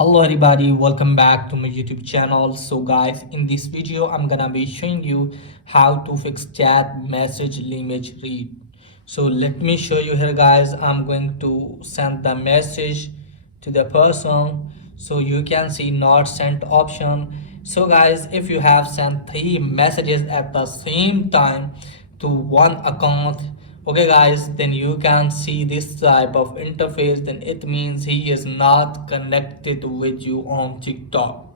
Hello everybody, welcome back to my YouTube channel. So guys, in this video I'm gonna be showing you how to fix chat message image read. So let me show you here guys. I'm going to send the message to the person, so you can see not sent option. So guys, if you have sent 3 messages at the same time to one account, okay guys, then you can see this type of interface, then it means he is not connected with you on TikTok.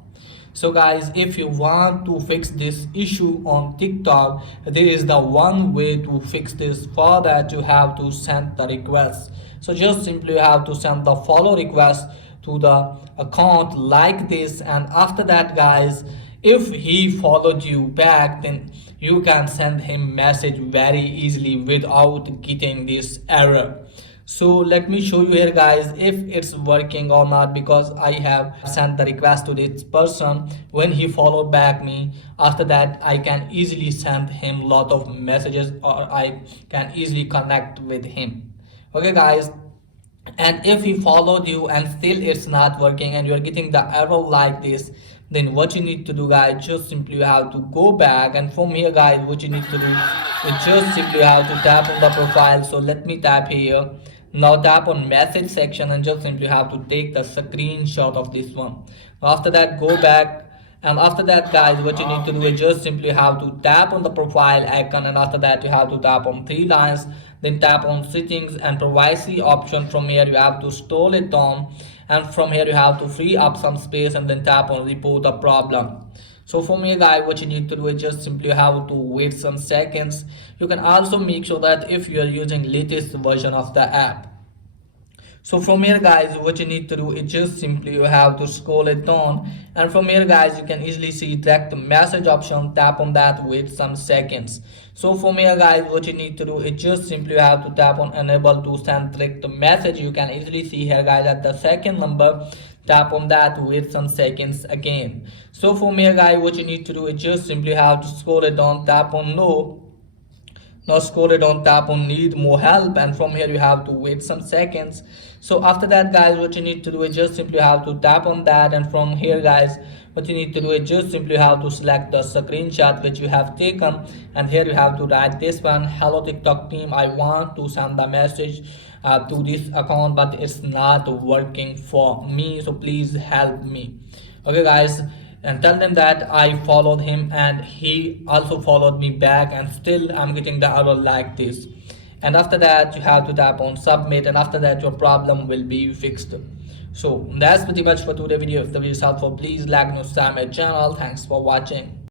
So guys, if you want to fix this issue on TikTok, there is the one way to fix this. For that you have to send the request. So just simply you have to send the follow request to the account like this, and after that guys, if he followed you back, then you can send him message very easily without getting this error. So let me show you here guys if it's working or not, because I have sent the request to this person. When he followed back me, after that I can easily send him lot of messages, or I can easily connect with him. Okay guys, and if he followed you and still it's not working and you're getting the error like this, then what you need to do guys, just simply you have to go back, and from here guys, what you need to do is just simply you have to tap on the profile. So let me tap here. Now tap on message section and just simply have to take the screenshot of this one. After that, go back, and after that guys, what you need to do is just simply have to tap on the profile icon, and after that you have to tap on 3 lines, then tap on settings and privacy option. From here you have to scroll it down, and from here you have to free up some space and then tap on report a problem. So for me guys, what you need to do is just simply have to wait some seconds. You can also make sure that if you are using latest version of the app. So from here guys, what you need to do is just simply you have to scroll it down, and from here guys, you can easily see direct message option. Tap on that, wait some seconds. So from here guys, what you need to do is just simply you have to tap on enable to send direct message. You can easily see here guys at the second number, tap on that, wait some seconds again. So from here guys, what you need to do is just simply have to scroll it down, tap on no. Now scroll it down, tap on need more help, and from here you have to wait some seconds. So after that guys, what you need to do is just simply have to tap on that, and from here guys, what you need to do is just simply have to select the screenshot which you have taken, and here you have to write this one: hello TikTok team, I want to send the message to this account, but it's not working for me, so please help me. Okay guys, and tell them that I followed him and he also followed me back, and still I'm getting the error like this. And after that you have to tap on submit, and after that your problem will be fixed. So that's pretty much for today's video. If the video is helpful, please like and subscribe my channel. Thanks for watching.